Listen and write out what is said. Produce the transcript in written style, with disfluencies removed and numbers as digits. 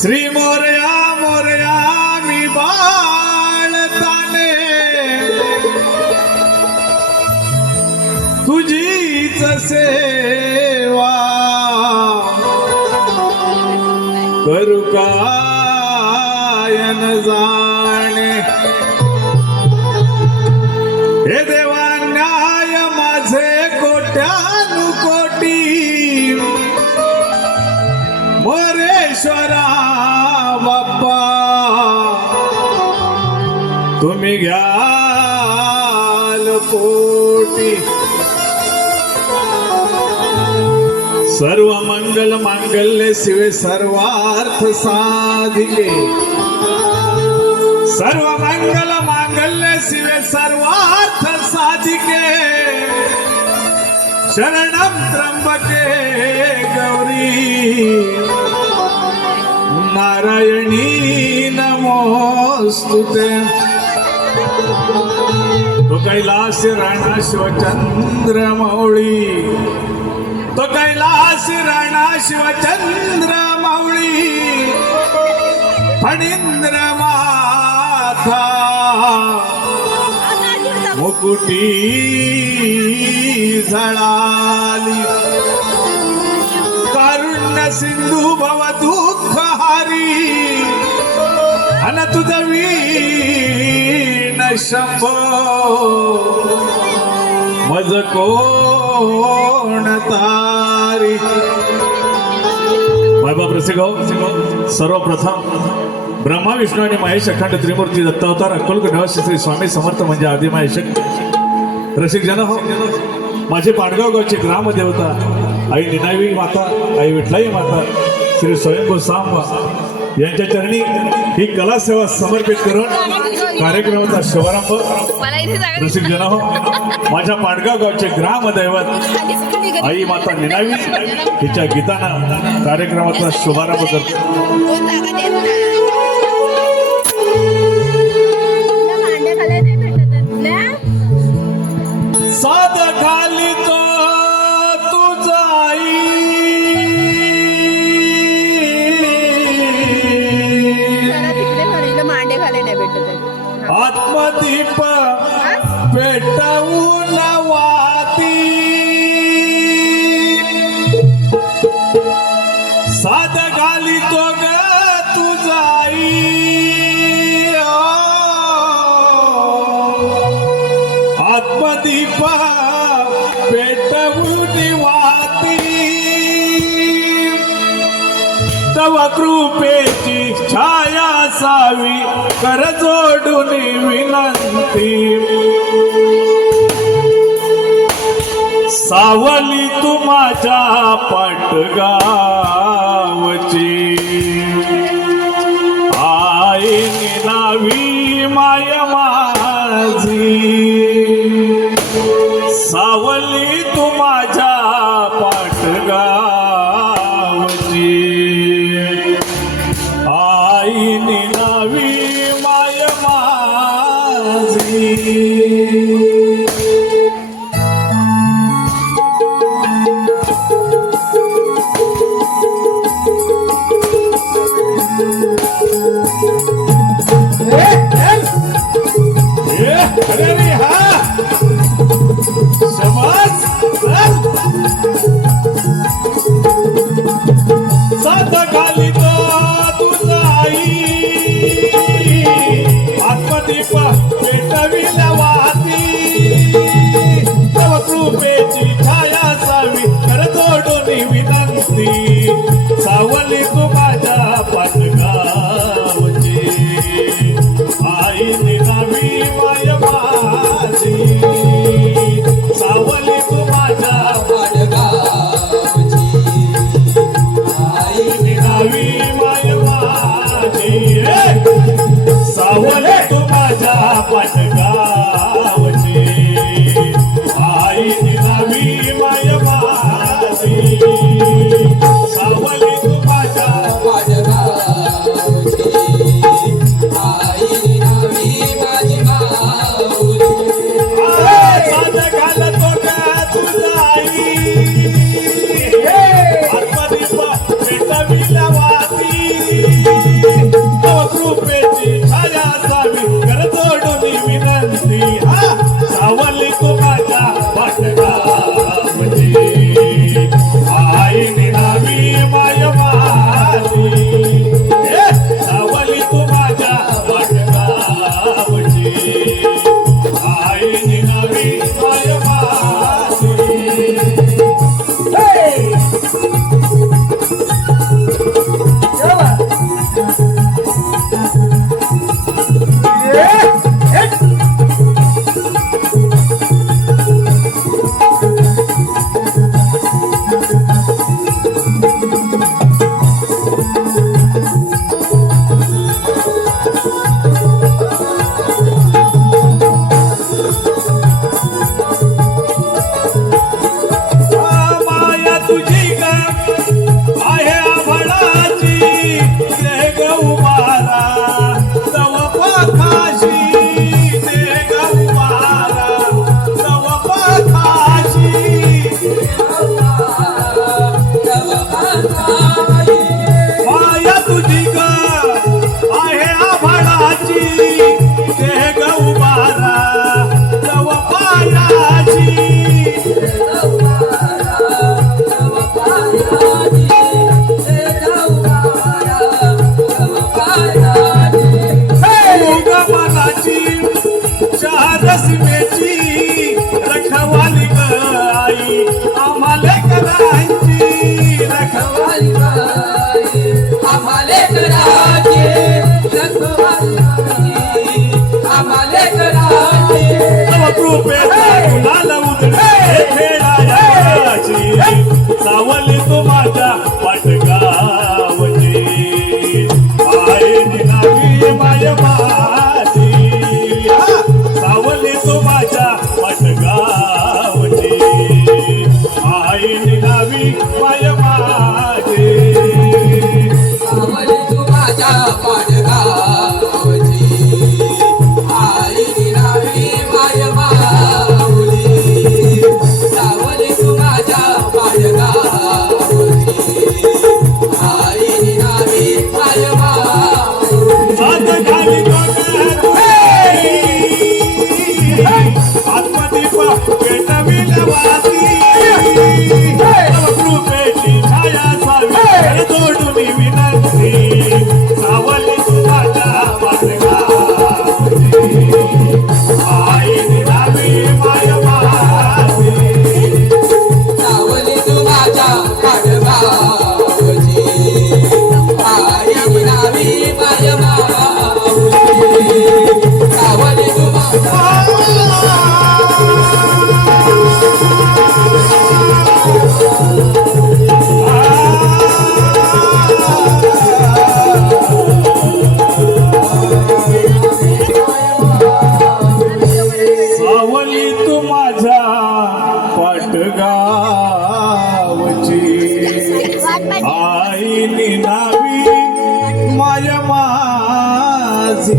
श्री मोरया मोरया मी बाळताने तुझीच सेवा करू काय न जाणे हे देवा न्याय माझे कोट्यानुकोटी मोरेश्वरा बाप्पा तुम्ही घ्याल पोटी सर्व मंगल मांगल्य शिवे सर्वार्थ साधिके सर्व मंगल मांगल्य शिवे सर्वार्थ साधिके शरणं त्र्यंबके गौरी नारायणी नमोस्तुते तो कैलास राणा शिवचंद्र मौळी तो कैलास राणा शिवचंद्र मौळी फणींद्र माथा मुकुटी झळाली कारुण्य सिंधू भव दुःख हारी अन तुझ वीण शंभो मज कोण तारी बाबा प्रसिगो सर्वप्रथम ब्रह्मा विष्णू आणि महेश अखंड त्रिमूर्ती दत्तावतार अक्कलकोट निवासी श्री स्वामी समर्थ म्हणजे आदिमाय शक्ती रसिक जन हो माझे पाडगाव गावचे ग्रामदेवता आई निनावी माता आई विठलाई माता श्री स्वयंभू सांबा यांच्या चरणी ही कला सेवा समर्पित करून कार्यक्रमाचा शुभारंभ रसिक जन हो माझ्या पाडगाव गावचे ग्रामदैवत आई माता निनावी हिच्या गीताना कार्यक्रमाचा शुभारंभ करतो साध खाली तो तुझा आई आत्मदीप पेटवून वाती साध घाली तो ग तुझा आई आत्मदीप पेटवून वाती तव कृपेची छाया सावी कर जोडून विनंती सावली तू माझ्या पाटगावची आई निनावी माय माझी सावली तू माझ्या पाटगावची आई निनावी माय माझी साध खाली तो तुझा आई आत्मदीप पेटविल्या वाती तव कृपेची छाया सावी कर जोडून विनंती सावली तू माझ्या पाटगावची आई निनावी माय माझी सावली तू माझ्या पाटगावची आई निनावी माय माझी सावली तू माझ्या पाटगावची आई निनावी माय माझी सावली तू माझ्या नावी माय माझी